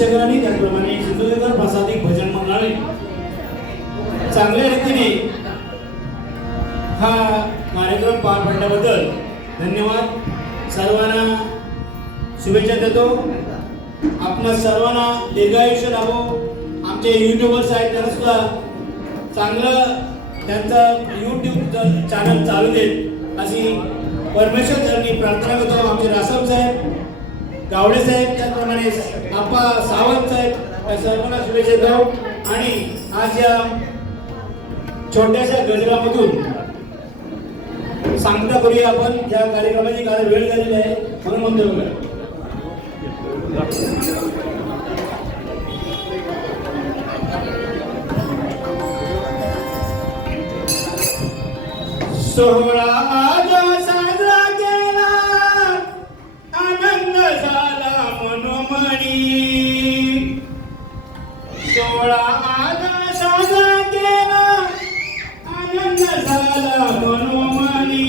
शिक्षकांनी त्याचप्रमाणे सिंधुदुर्ग प्रासादिक भजन मंडळाने चांगल्या रीतीने हा कार्यक्रम पार पाडल्याबद्दल धन्यवाद. सर्वांना शुभेच्छा देतो. आपल्या सर्वांना दीर्घायुष्य लाभो. आमचे युट्यूबर्स आहेत त्यांना सुद्धा चांगलं त्यांचा यूट्यूब चॅनल चालू देत अशी परमेश्वर चरणी प्रार्थना करतो. आमचे रासप साहेब, गावडे साहेब, त्याचप्रमाणे आप्पा सावंत साहेब या सर्वांना शुभेच्छा देतो. आणि आज या छोट्याशा गजरामधून सांगता करूया आपण. या कार्यक्रमाची काल वेळ झालेली आहे म्हणून म्हणतो बघा. सोहळा आज साजरा केला, आनंद झाला मनोमनी. सोहळा आज साजरा केला, आनंद झाला मनोमनी.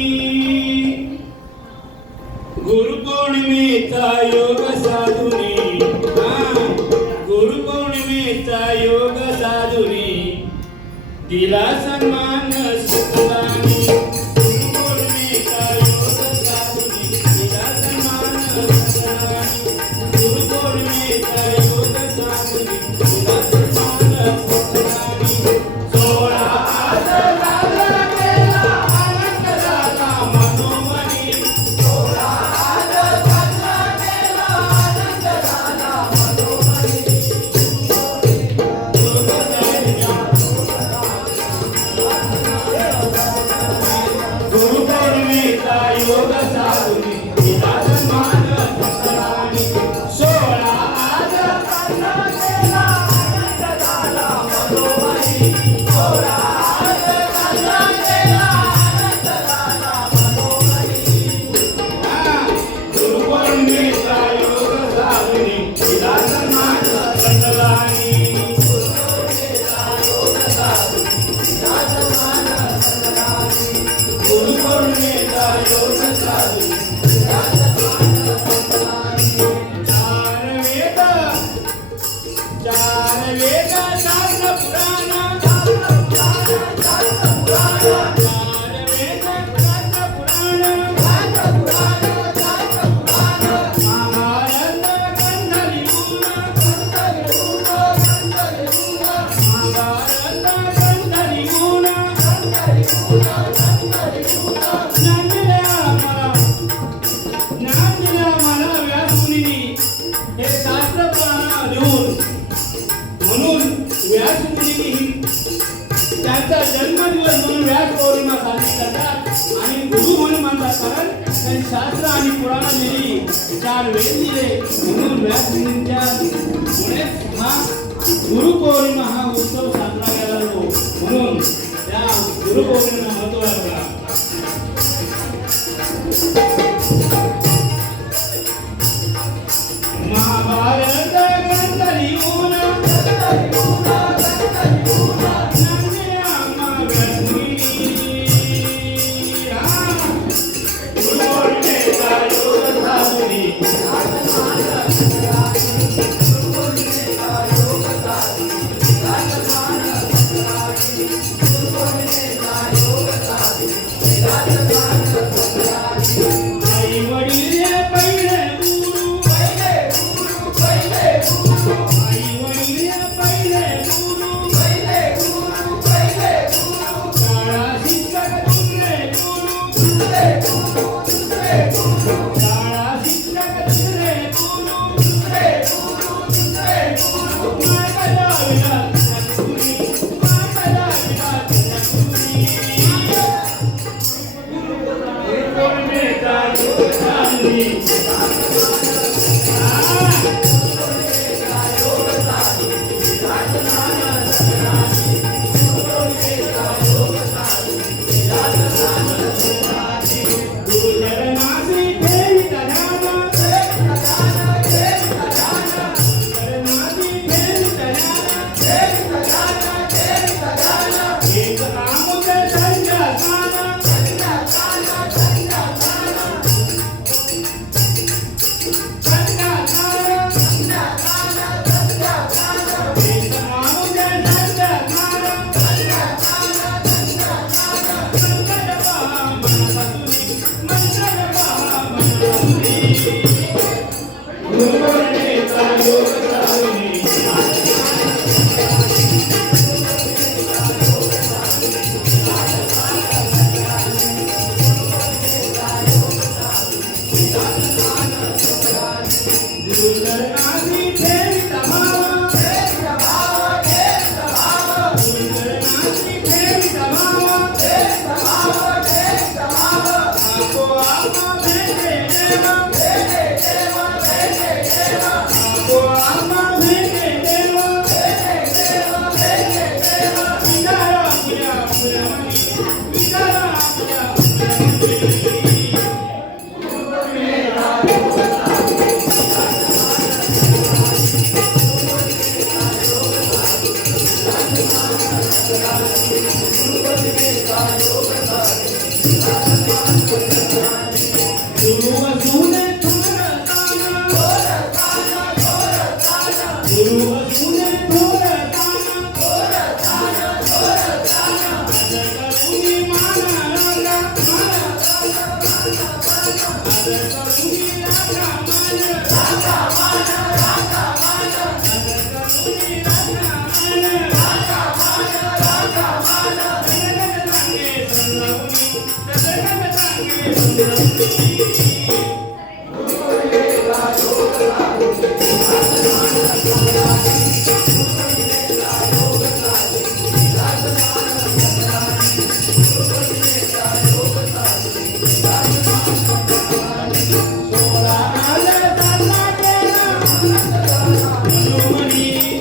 गुरुपौर्णिमेचा योग साधुनी, गुरुपौर्णिमेचा योग साधुनी दिला सन्मान सुखदानी. त्यांचा जन्मदिवस म्हणून व्यास पौर्णिमा साजरी करतात आणि गुरु म्हणून मानतात. कारण त्यांनी शास्त्र आणि पुराण दिली, 4 वेद दिले म्हणून व्यास मुनींच्या मुळे हा गुरु पौर्णिमा हा उत्सव साजरा केला जातो. म्हणून त्या गुरु पौर्णिमेला महत्त्व आहे बघा. महाभारत ग्रंथ लिहून गुरु असून थोरताना, गुरु असून थोरताना, आदर करुणी मानाला, आदर करुणी राखा मान, आदर करुणी राखा मान, जगत रांगे संगवली, जगत रांगे संगवली. सोळा आलं दाता केला, मनोमनी